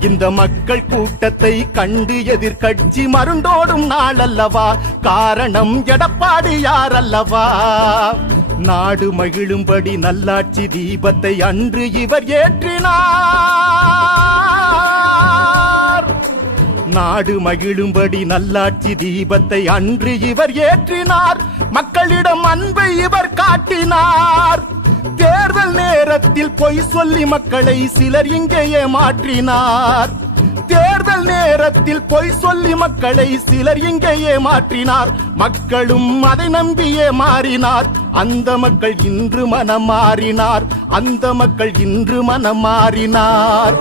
இந்த மக்கள் கூட்டத்தை கண்டு எதிர்கட்சி மருண்டோடும் நாள் அல்லவா காரணம் எடப்பாடி யாரல்லவா நாடு மகிழும்படி நல்லாட்சி தீபத்தை அன்று இவர் ஏற்றினார். நாடு மகிழும்படி நல்லாட்சி தீபத்தை அன்று இவர் ஏற்றினார். மக்களிடம் அன்பை இவர் காட்டினார். தேர்தல் நேரத்தில் பொய் சொல்லி மக்களை சிலர் இங்கேயே மாற்றினார். தேர்தல் நேரத்தில் பொய் சொல்லி மக்களை சிலர் இங்கேயே மாற்றினார். மக்களும் அதை நம்பியே மாறினார். அந்த மக்கள் இன்று மனம் மாறினார் அந்த மக்கள் இன்று மனம் மாறினார்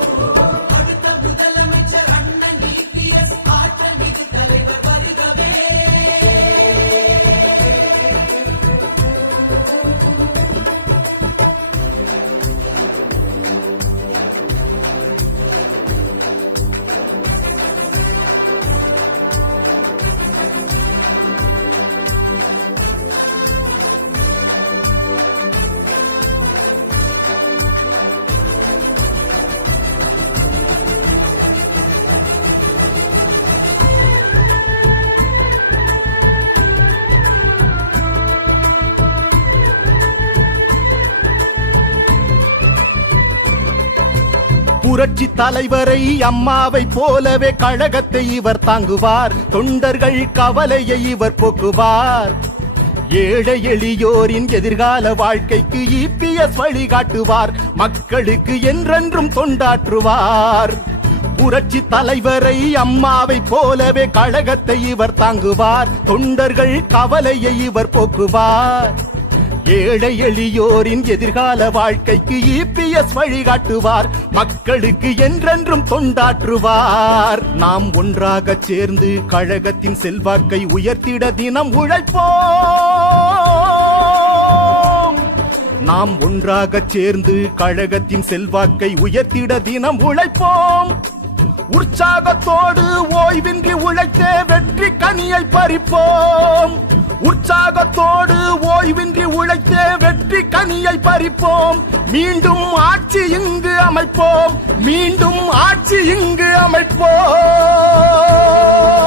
புரட்சி தலைவரை அம்மாவை போலவே கழகத்தை இவர் தாங்குவார். தொண்டர்கள் கவலையை இவர் போக்குவார். ஏழை எளியோரின் எதிர்கால வாழ்க்கைக்கு இபிஎஸ் வழிகாட்டுவார். மக்களுக்கு என்றென்றும் தொண்டாற்றுவார். புரட்சி தலைவரை அம்மாவை போலவே கழகத்தை இவர் தாங்குவார். தொண்டர்கள் கவலையை இவர் போக்குவார். ஏழை எளியோரின் எதிர்கால வாழ்க்கைக்கு இபிஎஸ் வழிகாட்டுவார். மக்களுக்கு என்றென்றும் தொண்டாற்றுவார். நாம் ஒன்றாக சேர்ந்து கழகத்தின் செல்வாக்கை உயர்த்திட தினம் உழைப்போம். நாம் ஒன்றாக சேர்ந்து கழகத்தின் செல்வாக்கை உயர்த்திட தினம் உழைப்போம். உற்சாகத்தோடு ஓய்வின்றி உழைத்தே வெற்றி கனியை பறிப்போம். உற்சாகத்தோடு ஓய்வின்றி உழைத்தே வெற்றி கனியை பறிப்போம். மீண்டும் ஆட்சி இங்கு அமைப்போம். மீண்டும் ஆட்சி இங்கு அமைப்போம்.